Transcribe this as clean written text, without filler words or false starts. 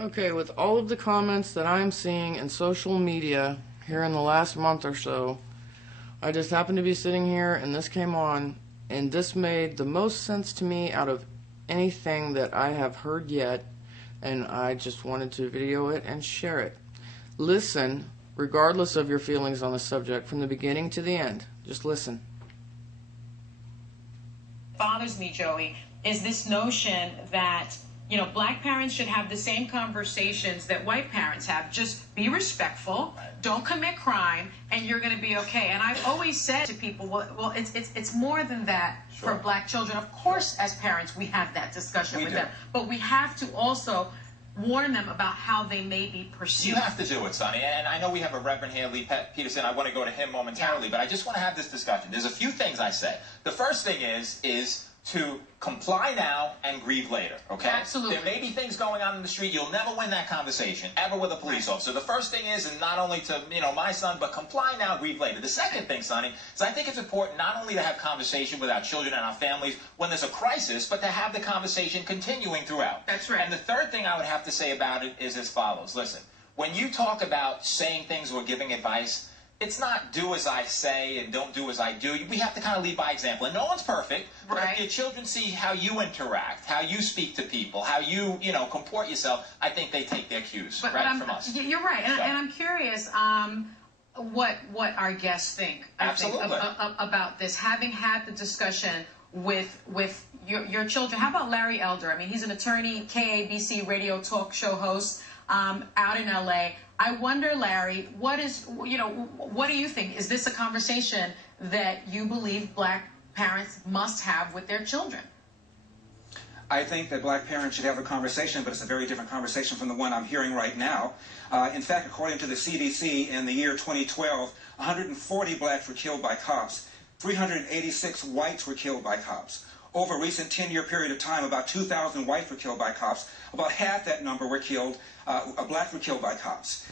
Okay, with all of the comments that I'm seeing in social media here in the last month or so, I just happened to be sitting here and this came on, and this made the most sense to me out of anything that I have heard yet, and I just wanted to video it and share it. Listen, regardless of your feelings on the subject, from the beginning to the end. Just listen. Bothers me, Joey, is this notion that black parents should have the same conversations that white parents have. Just be respectful, don't commit crime, and you're going to be okay. And I've always said to people, well, it's more than that. Sure. For black children. Of course, as parents, we have that discussion with them, but we have to also warn them about how they may be perceived. You have to do it, Sonny. And I know we have a Reverend here, Lee Peterson. I want to go to him momentarily, but I just want to have this discussion. There's a few things I say. The first thing is to comply now and grieve later, okay? Absolutely. There may be things going on in the street. You'll never win that conversation, ever with a police officer. The first thing is, and not only to, my son, but comply now, grieve later. The second thing, Sonny, is I think it's important not only to have conversation with our children and our families when there's a crisis, but to have the conversation continuing throughout. That's right. And the third thing I would have to say about it is as follows. Listen, when you talk about saying things or giving advice, it's not do as I say and don't do as I do. We have to kind of lead by example. And no one's perfect, but right. If your children see how you interact, how you speak to people, how you, comport yourself, I think they take their cues from us. You're right. And I'm curious what our guests think, about this. Having had the discussion with your children. How about Larry Elder? I mean, he's an attorney, KABC radio talk show host out in L.A. I wonder, Larry, what do you think? Is this a conversation that you believe black parents must have with their children? I think that black parents should have a conversation, but it's a very different conversation from the one I'm hearing right now. In fact, according to the CDC, in the year 2012, 140 blacks were killed by cops. 386 whites were killed by cops. Over a recent 10-year period of time, about 2,000 whites were killed by cops. About half that number were killed, blacks were killed by cops.